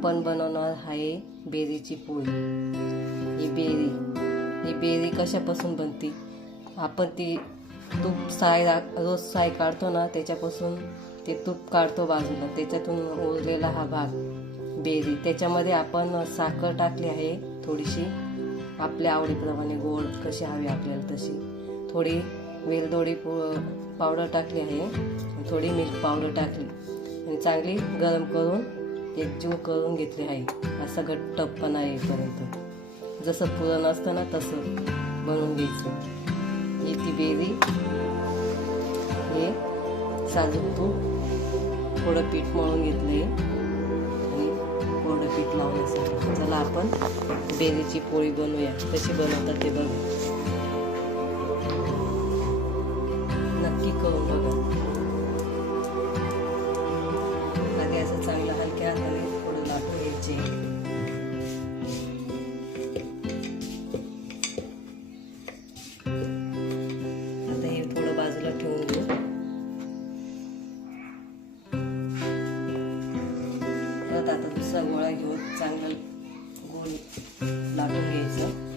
आपण बनवणार आहे बेरीची पोळी। ही बेरी कशापासून बनते? आपण ती तूप रोज साय काढतो ना, त्याच्यापासून ते तूप काढतो बाजूला, त्याच्यातून उरलेला हा भाग बेरी। त्याच्यामध्ये आपण साखर टाकली आहे थोडीशी, आपल्या आवडीप्रमाणे, गोड कशी हवी आपल्याला तशी। थोडी वेलदोडी पावडर टाकली आहे, थोडी मिल्क पावडर टाकली आणि चांगली गरम करून एकजीव करून घेतली आहे। असा घट्टपणा येईपर्यंत, जसं पुरण असतं ना तसं बनवून घ्यायचं। ही ती बेरी, हे साजूक तूप, थोडं पीठ मळून घेतले आणि थोडं पीठ लावण्यासाठी। चला आपण बेरीची पोळी बनवूया। कशी बनवतात ते बघू, नक्की करून बघा। आधी असं चांगलं हलक्या हाताने थोडं लाटून घ्यायचे। आता हे थोडं बाजूला ठेवून घेऊ। परत आता दुसरा गोळा घेऊन चांगलं गोल लाटून घ्यायचं।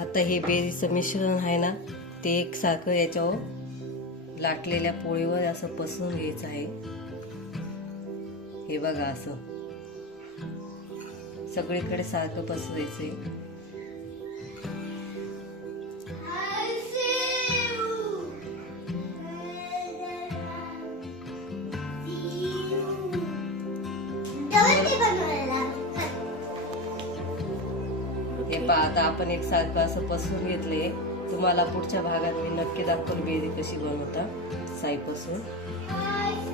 आता हे बेरीचं मिश्रण आहे ना, ते एकसारखं याच्यावर लाटलेल्या पोळीवर असं पसरून घ्यायचं आहे। हे बघा, असं सगळीकडे सारखं पसरायचंय। हे पहा, आता आपण एकसारखं असं पसरून घेतले। तुम्हाला पुढच्या भागात मी नक्की दाखवून बेरी कशी बनवता साईपासून।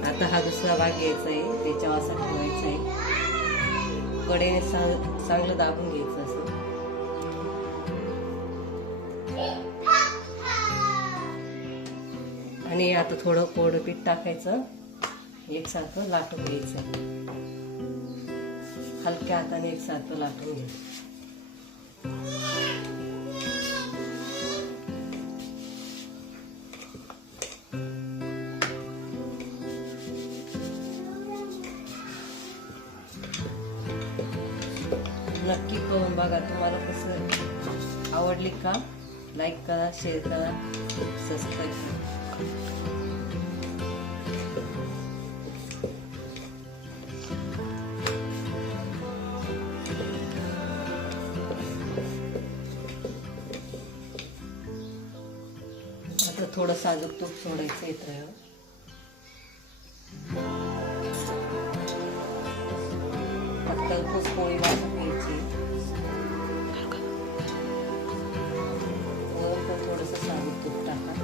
आता हा दुसरा भाग घ्यायचा आहे, त्याच्यावर असा ठेवायचा आहे, कडेने चांगलं दाबून घ्यायचं असं। आणि आता थोडं कोरडं पीठ टाकायचं, एकसारखं लाटून घ्यायचं, हलक्या हाताने एकसारखं लाटून घ्यायचं। नक्की करून बघा। तुम्हाला कसं आवडली का? लाईक करा, शेअर करा, सबस्क्राईब करा। आता थोडं साजूक तूप सोडायचं इथं। खरपूस पोळी वाटून घ्यायची, वरून पण थोडंसं साजूक तूप टाका।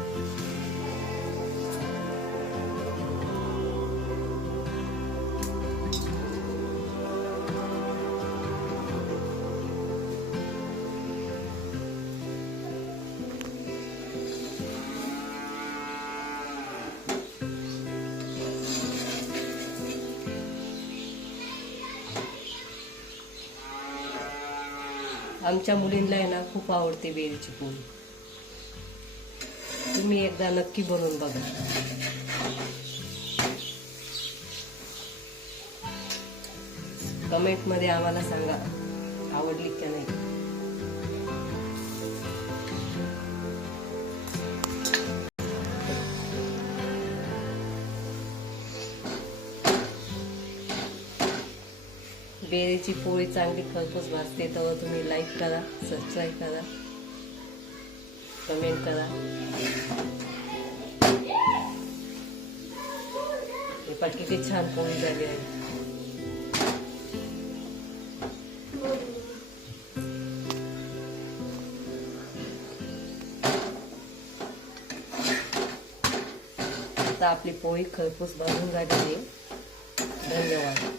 आमच्या मुलींना आहे ना खूप आवडते बेरीची पोळी। तुम्ही एकदा नक्की बनवून बघा। कमेंट मध्ये आम्हाला सांगा आवडली का नाही। बेरीची पोळी चांगली खरपूस भाजते, तर तुम्ही लाईक करा, सबस्क्राईब करा, कमेंट करा। हे पहा किती छान पोळी झाली आहे। आता आपली पोळी खरपूस भाजून झाली आहे। धन्यवाद।